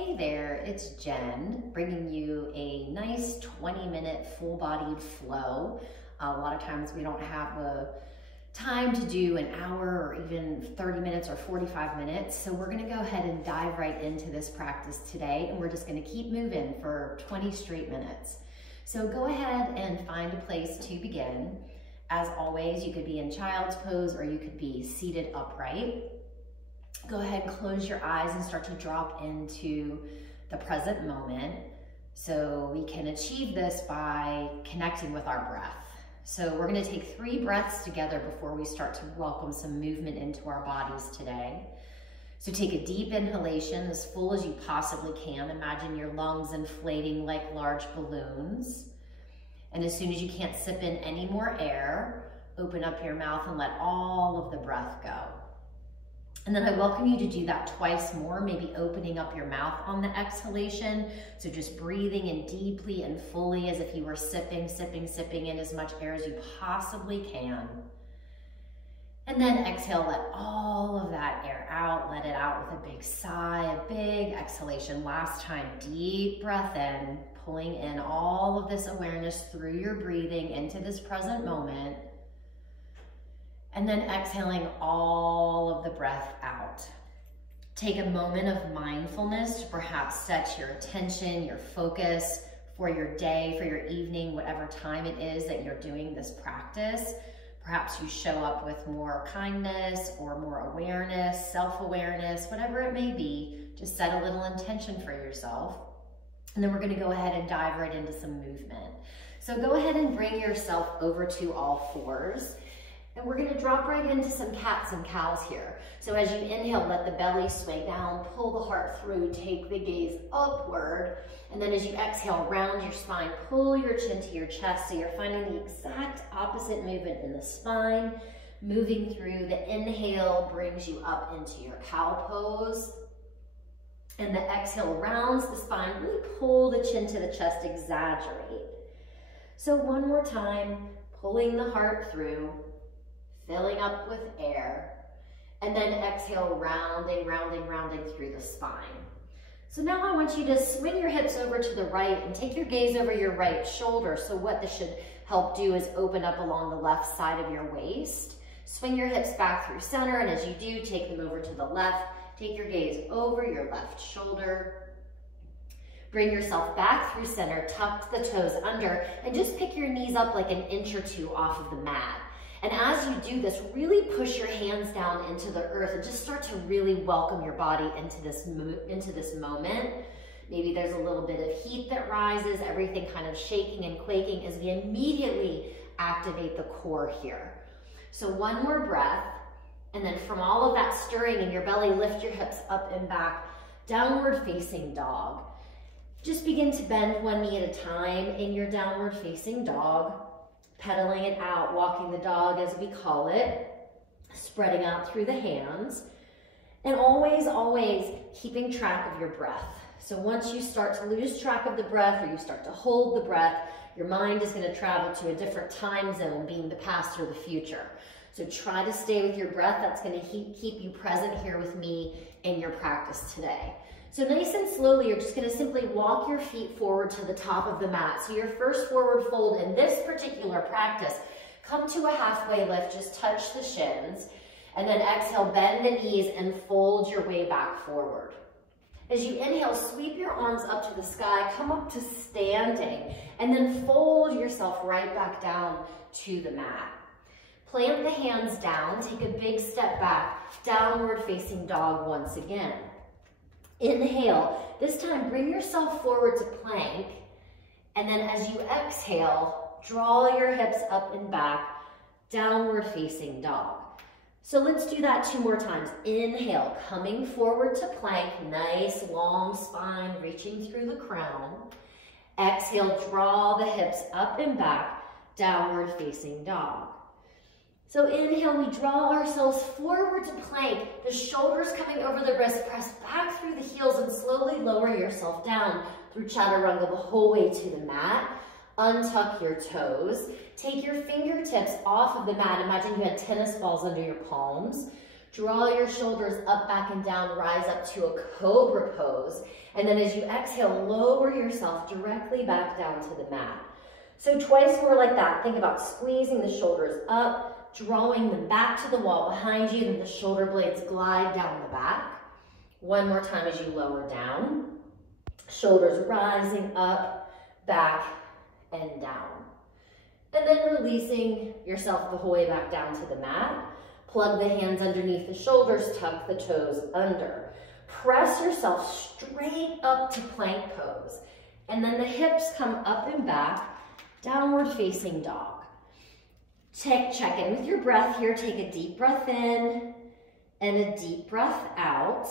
Hey there, it's Jen, bringing you a nice 20-minute full-bodied flow. A lot of times we don't have the time to do an hour or even 30 minutes or 45 minutes. So we're gonna go ahead and dive right into this practice today, and we're just gonna keep moving for 20 straight minutes. So go ahead and find a place to begin. As always, you could be in child's pose or you could be seated upright. Go ahead, close your eyes and start to drop into the present moment. So we can achieve this by connecting with our breath. So we're gonna take 3 breaths together before we start to welcome some movement into our bodies today. So take a deep inhalation, as full as you possibly can. Imagine your lungs inflating like large balloons. And as soon as you can't sip in any more air, open up your mouth and let all of the breath go. And then I welcome you to do that twice more, maybe opening up your mouth on the exhalation. So just breathing in deeply and fully as if you were sipping in as much air as you possibly can. And then exhale, let all of that air out, let it out with a big sigh, a big exhalation. Last time, deep breath in, pulling in all of this awareness through your breathing into this present moment. And then exhaling all of the breath out. Take a moment of mindfulness to perhaps set your attention, your focus for your day, for your evening, whatever time it is that you're doing this practice. Perhaps you show up with more kindness or more awareness, self-awareness, whatever it may be. Just set a little intention for yourself. And then we're gonna go ahead and dive right into some movement. So go ahead and bring yourself over to all fours. And we're gonna drop right into some cats and cows here. So as you inhale, let the belly sway down, pull the heart through, take the gaze upward. And then as you exhale, round your spine, pull your chin to your chest. So you're finding the exact opposite movement in the spine. Moving through, the inhale brings you up into your cow pose. And the exhale rounds the spine, really pull the chin to the chest, exaggerate. So one more time, pulling the heart through, filling up with air, and then exhale, rounding through the spine. So now I want you to swing your hips over to the right and take your gaze over your right shoulder. So what this should help do is open up along the left side of your waist. Swing your hips back through center, and as you do, take them over to the left. Take your gaze over your left shoulder. Bring yourself back through center, tuck the toes under, and just pick your knees up like an inch or 2 off of the mat. And as you do this, really push your hands down into the earth and just start to really welcome your body into this moment. Maybe there's a little bit of heat that rises, everything kind of shaking and quaking as we immediately activate the core here. So one more breath, and then from all of that stirring in your belly, lift your hips up and back, downward facing dog. Just begin to bend one knee at a time in your downward facing dog. Pedaling it out, walking the dog as we call it, spreading out through the hands, and always keeping track of your breath. So once you start to lose track of the breath or you start to hold the breath, your mind is going to travel to a different time zone, being the past or the future. So try to stay with your breath. That's going to keep you present here with me in your practice today. So nice and slowly, you're just gonna simply walk your feet forward to the top of the mat. So your first forward fold in this particular practice, come to a halfway lift, just touch the shins, and then exhale, bend the knees and fold your way back forward. As you inhale, sweep your arms up to the sky, come up to standing, and then fold yourself right back down to the mat. Plant the hands down, take a big step back, downward facing dog once again. Inhale, this time bring yourself forward to plank, and then as you exhale, draw your hips up and back, downward facing dog. So let's do that 2 more times. Inhale, coming forward to plank, nice long spine reaching through the crown. Exhale, draw the hips up and back, downward facing dog. So inhale, we draw ourselves forward to plank, the shoulders coming over the wrist, press back through the heels and slowly lower yourself down through chaturanga the whole way to the mat. Untuck your toes. Take your fingertips off of the mat. Imagine you had tennis balls under your palms. Draw your shoulders up, back, and down. Rise up to a cobra pose. And then as you exhale, lower yourself directly back down to the mat. So twice more like that. Think about squeezing the shoulders up, drawing them back to the wall behind you, then the shoulder blades glide down the back. One more time as you lower down. Shoulders rising up, back, and down. And then releasing yourself the whole way back down to the mat. Plug the hands underneath the shoulders, tuck the toes under. Press yourself straight up to plank pose. And then the hips come up and back, downward facing dog. Check in with your breath here. Take a deep breath in and a deep breath out.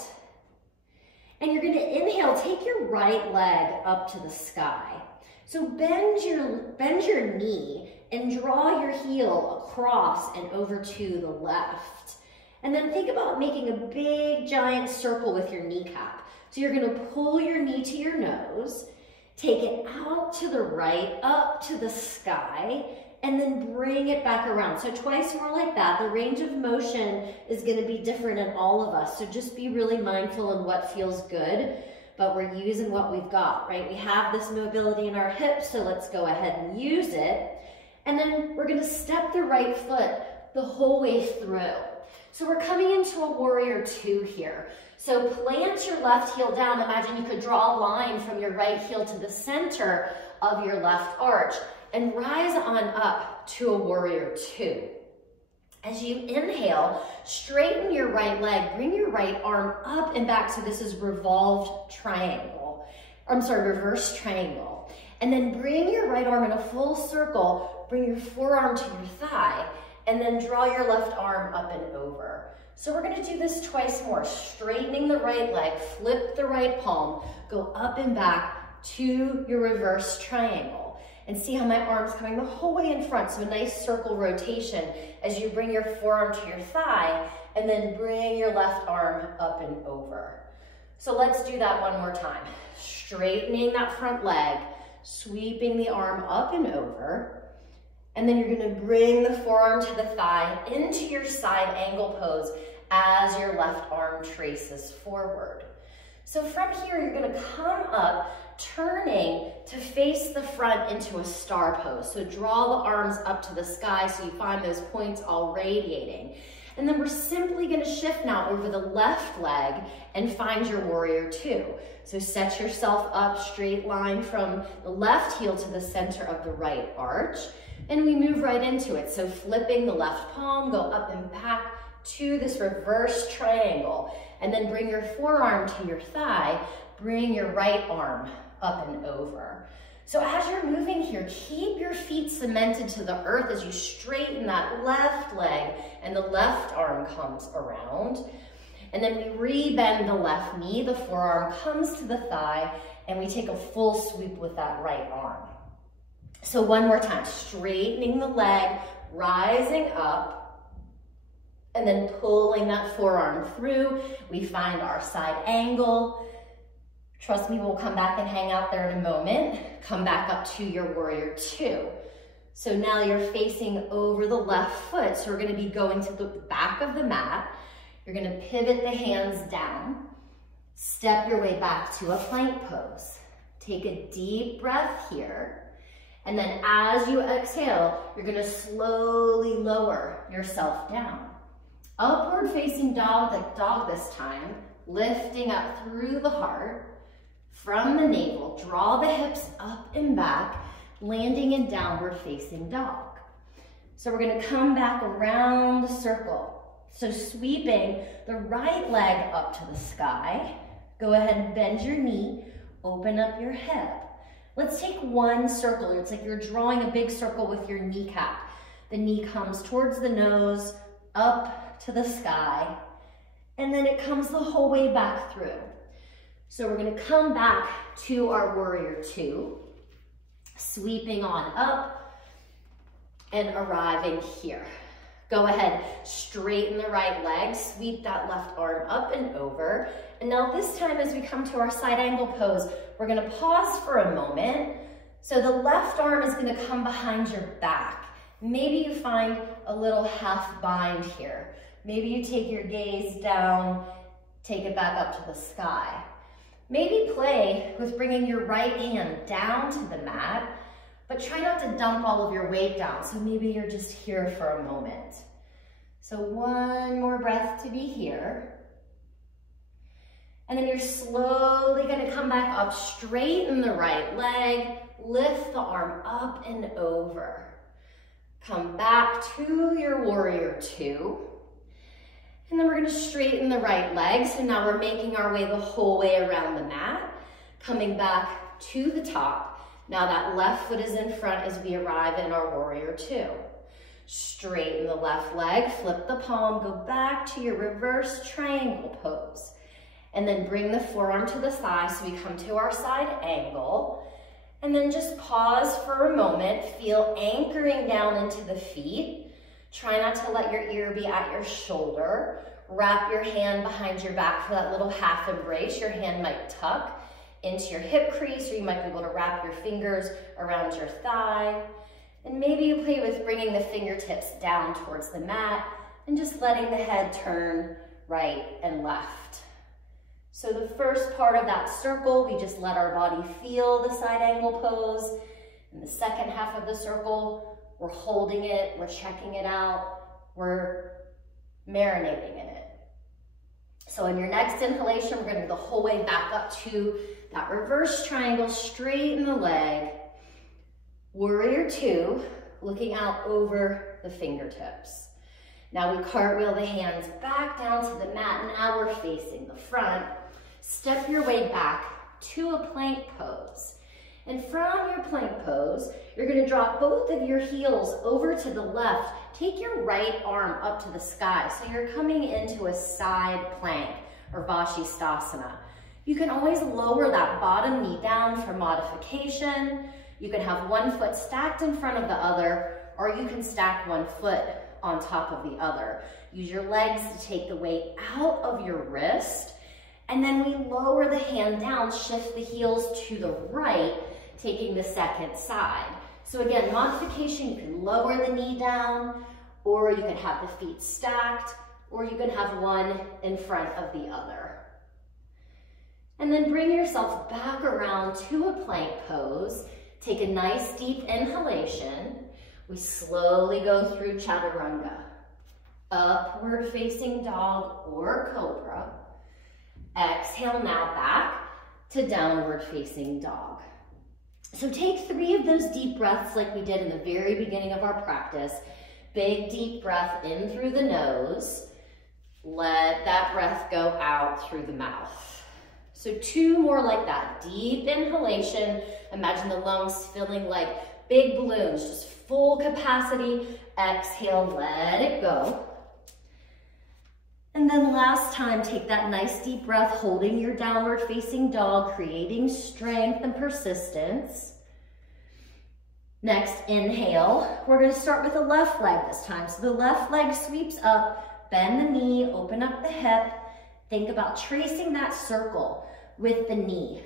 And you're gonna inhale, take your right leg up to the sky. So bend your knee and draw your heel across and over to the left. And then think about making a big giant circle with your kneecap. So you're gonna pull your knee to your nose, take it out to the right, up to the sky, and then bring it back around. So twice more like that. The range of motion is gonna be different in all of us. So just be really mindful in what feels good, but we're using what we've got, right? We have this mobility in our hips, so let's go ahead and use it. And then we're gonna step the right foot the whole way through. So we're coming into a warrior two here. So plant your left heel down. Imagine you could draw a line from your right heel to the center of your left arch and rise on up to a warrior two. As you inhale, straighten your right leg, bring your right arm up and back. So this is revolved triangle. Reverse triangle. And then bring your right arm in a full circle, bring your forearm to your thigh, and then draw your left arm up and over. So we're gonna do this twice more. Straightening the right leg, flip the right palm, go up and back to your reverse triangle. And see how my arm's coming the whole way in front. So a nice circle rotation as you bring your forearm to your thigh and then bring your left arm up and over. So let's do that one more time. Straightening that front leg, sweeping the arm up and over. And then you're gonna bring the forearm to the thigh into your side angle pose as your left arm traces forward. So from here, you're gonna come up, turning to face the front into a star pose. So draw the arms up to the sky so you find those points all radiating. And then we're simply gonna shift now over the left leg and find your warrior two. So set yourself up, straight line from the left heel to the center of the right arch, and we move right into it. So flipping the left palm, go up and back to this reverse triangle, and then bring your forearm to your thigh, bring your right arm up and over. So as you're moving here, keep your feet cemented to the earth as you straighten that left leg and the left arm comes around. And then we re-bend the left knee, the forearm comes to the thigh, and we take a full sweep with that right arm. So one more time, straightening the leg, rising up, and then pulling that forearm through. We find our side angle. Trust me, we'll come back and hang out there in a moment. Come back up to your warrior two. So now you're facing over the left foot. So we're gonna be going to the back of the mat. You're gonna pivot the hands down. Step your way back to a plank pose. Take a deep breath here. And then as you exhale, you're gonna slowly lower yourself down. Upward facing dog, like dog this time, lifting up through the heart. From the navel, draw the hips up and back, landing in downward facing dog. So we're gonna come back around the circle. So sweeping the right leg up to the sky. Go ahead and bend your knee, open up your hip. Let's take one circle. It's like you're drawing a big circle with your kneecap. The knee comes towards the nose, up to the sky, and then it comes the whole way back through. So we're gonna come back to our warrior two, sweeping on up and arriving here. Go ahead, straighten the right leg, sweep that left arm up and over. And now this time as we come to our side angle pose, we're gonna pause for a moment. So the left arm is gonna come behind your back. Maybe you find a little half bind here. Maybe you take your gaze down, take it back up to the sky. Maybe play with bringing your right hand down to the mat, but try not to dump all of your weight down. So maybe you're just here for a moment. So one more breath to be here. And then you're slowly gonna come back up, straighten the right leg, lift the arm up and over. Come back to your warrior two. And then we're gonna straighten the right leg. So now we're making our way the whole way around the mat, coming back to the top. Now that left foot is in front as we arrive in our warrior two. Straighten the left leg, flip the palm, go back to your reverse triangle pose. And then bring the forearm to the thigh so we come to our side angle. And then just pause for a moment, feel anchoring down into the feet. Try not to let your ear be at your shoulder. Wrap your hand behind your back for that little half embrace. Your hand might tuck into your hip crease, or you might be able to wrap your fingers around your thigh. And maybe you play with bringing the fingertips down towards the mat and just letting the head turn right and left. So the first part of that circle, we just let our body feel the side angle pose. In the second half of the circle, we're holding it, we're checking it out, we're marinating in it. So in your next inhalation, we're gonna do the whole way back up to that reverse triangle, straighten the leg. Warrior two, looking out over the fingertips. Now we cartwheel the hands back down to the mat. Now we're facing the front. Step your way back to a plank pose. And from your plank pose, you're gonna drop both of your heels over to the left. Take your right arm up to the sky. So you're coming into a side plank or Vashisthasana. You can always lower that bottom knee down for modification. You can have one foot stacked in front of the other, or you can stack one foot on top of the other. Use your legs to take the weight out of your wrist. And then we lower the hand down, shift the heels to the right, taking the second side. So again, modification, you can lower the knee down, or you can have the feet stacked, or you can have one in front of the other. And then bring yourself back around to a plank pose. Take a nice deep inhalation. We slowly go through chaturanga. Upward facing dog or cobra. Exhale now back to downward facing dog. So take 3 of those deep breaths like we did in the very beginning of our practice. Big deep breath in through the nose. Let that breath go out through the mouth. So 2 more like that. Deep inhalation. Imagine the lungs filling like big balloons, just full capacity. Exhale, let it go. And then last time, take that nice deep breath, holding your downward facing dog, creating strength and persistence. Next, inhale. We're gonna start with the left leg this time. So the left leg sweeps up, bend the knee, open up the hip. Think about tracing that circle with the knee.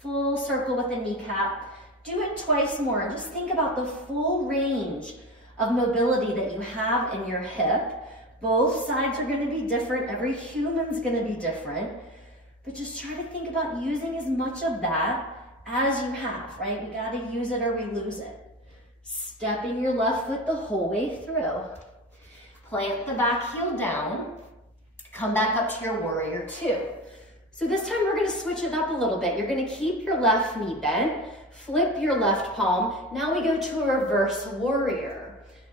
Full circle with the kneecap. Do it twice more and just think about the full range of mobility that you have in your hip. Both sides are going to be different. Every human's going to be different. But just try to think about using as much of that as you have, right? We got to use it or we lose it. Stepping your left foot the whole way through. Plant the back heel down. Come back up to your warrior two. So this time we're going to switch it up a little bit. You're going to keep your left knee bent. Flip your left palm. Now we go to a reverse warrior.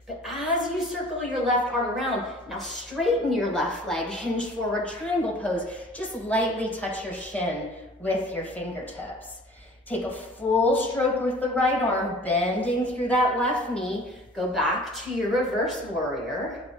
But as you circle your left arm around, now straighten your left leg, hinge forward triangle pose. Just lightly touch your shin with your fingertips. Take a full stroke with the right arm, bending through that left knee. Go back to your reverse warrior.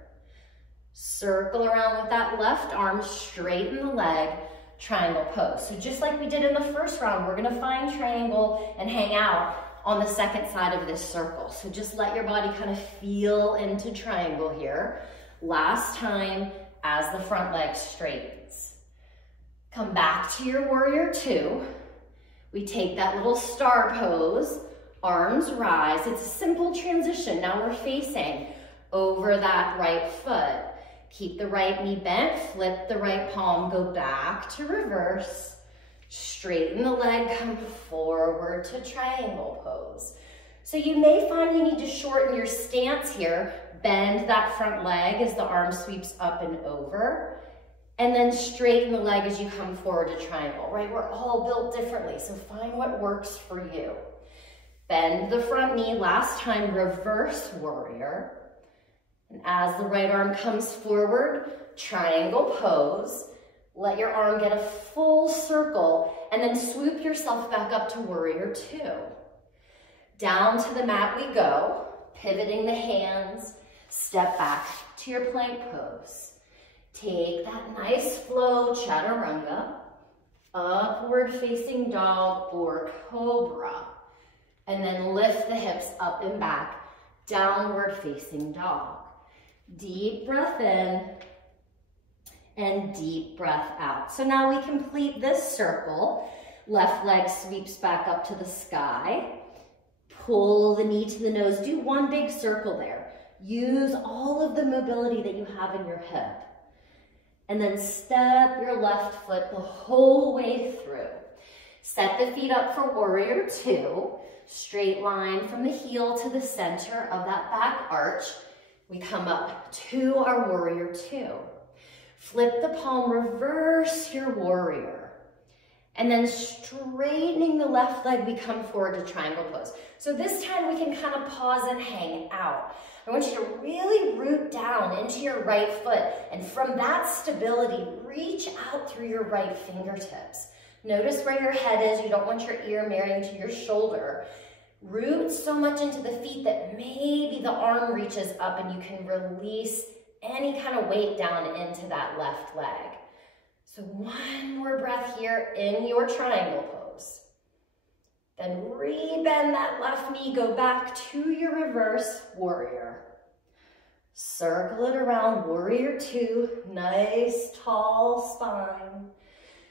Circle around with that left arm, straighten the leg, triangle pose. So just like we did in the first round, we're gonna find triangle and hang out on the second side of this circle. So just let your body kind of feel into triangle here. Last time as the front leg straightens. Come back to your warrior two. We take that little star pose, arms rise. It's a simple transition. Now we're facing over that right foot. Keep the right knee bent, flip the right palm, go back to reverse. Straighten the leg, come forward to triangle pose. So you may find you need to shorten your stance here. Bend that front leg as the arm sweeps up and over. And then straighten the leg as you come forward to triangle, right? We're all built differently, so find what works for you. Bend the front knee, last time, reverse warrior. And as the right arm comes forward, triangle pose. Let your arm get a full circle, and then swoop yourself back up to warrior two. Down to the mat we go, pivoting the hands, step back to your plank pose. Take that nice flow, chaturanga, upward facing dog or cobra, and then lift the hips up and back, downward facing dog. Deep breath in and deep breath out. So now we complete this circle. Left leg sweeps back up to the sky. Pull the knee to the nose. Do one big circle there. Use all of the mobility that you have in your hip. And then step your left foot the whole way through. Set the feet up for warrior two. Straight line from the heel to the center of that back arch. We come up to our warrior two. Flip the palm, reverse your warrior. And then straightening the left leg, we come forward to triangle pose. So this time we can kind of pause and hang out. I want you to really root down into your right foot, and from that stability, reach out through your right fingertips. Notice where your head is. You don't want your ear marrying to your shoulder. Root so much into the feet that maybe the arm reaches up and you can release any kind of weight down into that left leg. So one more breath here in your triangle pose. Then re-bend that left knee, go back to your reverse warrior. Circle it around, warrior two, nice tall spine.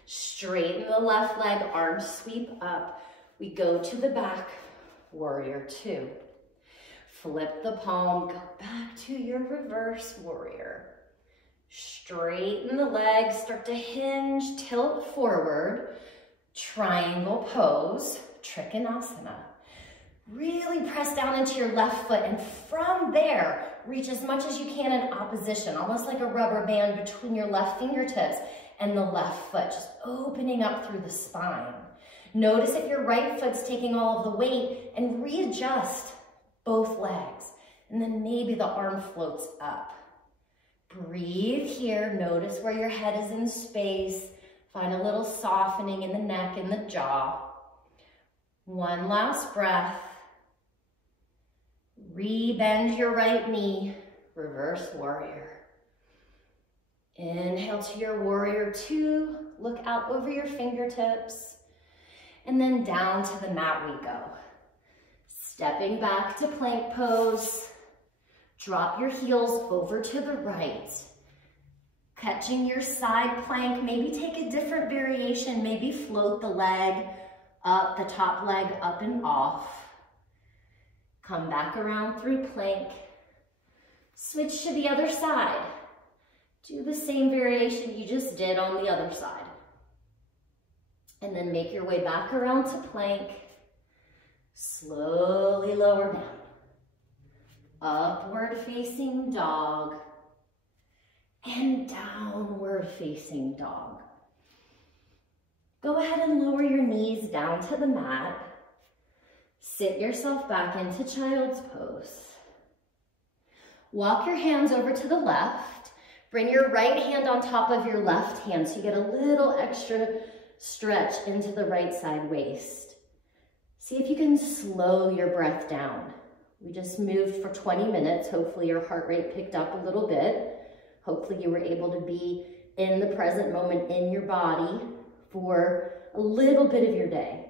Straighten the left leg, arms sweep up. We go to the back, warrior two. Flip the palm, go back to your reverse warrior. Straighten the legs, start to hinge, tilt forward. Triangle pose, Trikonasana. Really press down into your left foot, and from there, reach as much as you can in opposition, almost like a rubber band between your left fingertips and the left foot, just opening up through the spine. Notice if your right foot's taking all of the weight, and readjust both legs. And then maybe the arm floats up. Breathe here. Notice where your head is in space. Find a little softening in the neck and the jaw. One last breath. Re-bend your right knee. Reverse warrior. Inhale to your warrior two. Look out over your fingertips. And then down to the mat we go. Stepping back to plank pose. Drop your heels over to the right. Catching your side plank, maybe take a different variation, maybe float the leg up, the top leg up and off. Come back around through plank. Switch to the other side. Do the same variation you just did on the other side. And then make your way back around to plank. Slowly lower down. Upward facing dog. And downward facing dog. Go ahead and lower your knees down to the mat. Sit yourself back into child's pose. Walk your hands over to the left. Bring your right hand on top of your left hand so you get a little extra stretch into the right side waist. See if you can slow your breath down. We just moved for 20 minutes. Hopefully your heart rate picked up a little bit. Hopefully you were able to be in the present moment in your body for a little bit of your day.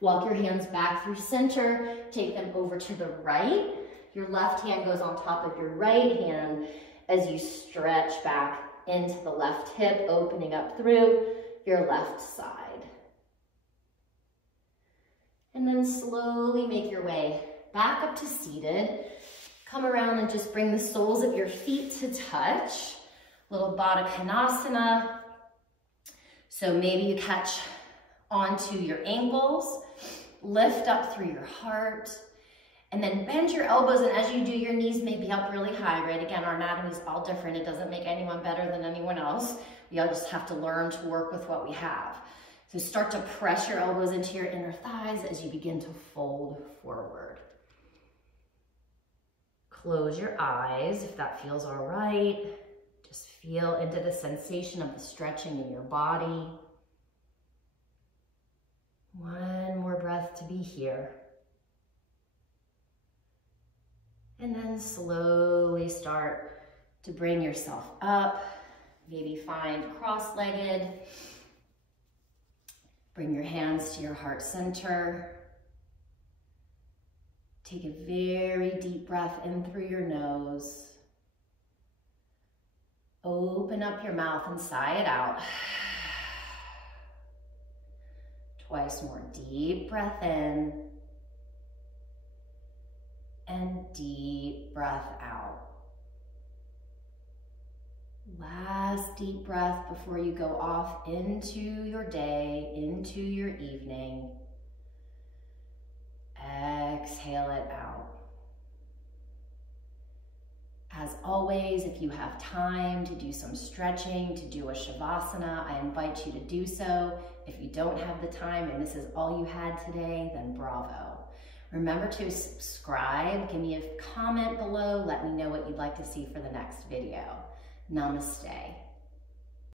Walk your hands back through center. Take them over to the right. Your left hand goes on top of your right hand as you stretch back into the left hip, opening up through your left side. And then slowly make your way back up to seated. Come around and just bring the soles of your feet to touch. Little Baddha Konasana. So maybe you catch onto your ankles, lift up through your heart, and then bend your elbows, and as you do, your knees may be up really high, right? Again, our anatomy is all different. It doesn't make anyone better than anyone else. We all just have to learn to work with what we have. So start to press your elbows into your inner thighs as you begin to fold forward. Close your eyes if that feels all right. Just feel into the sensation of the stretching in your body. One more breath to be here. And then slowly start to bring yourself up. Maybe find cross-legged. Bring your hands to your heart center. Take a very deep breath in through your nose. Open up your mouth and sigh it out. Twice more. Deep breath in. And deep breath out. Last deep breath before you go off into your day, into your evening. Exhale it out. As always, if you have time to do some stretching, to do a Shavasana, I invite you to do so. If you don't have the time and this is all you had today, then bravo. Remember to subscribe, give me a comment below, let me know what you'd like to see for the next video. Namaste.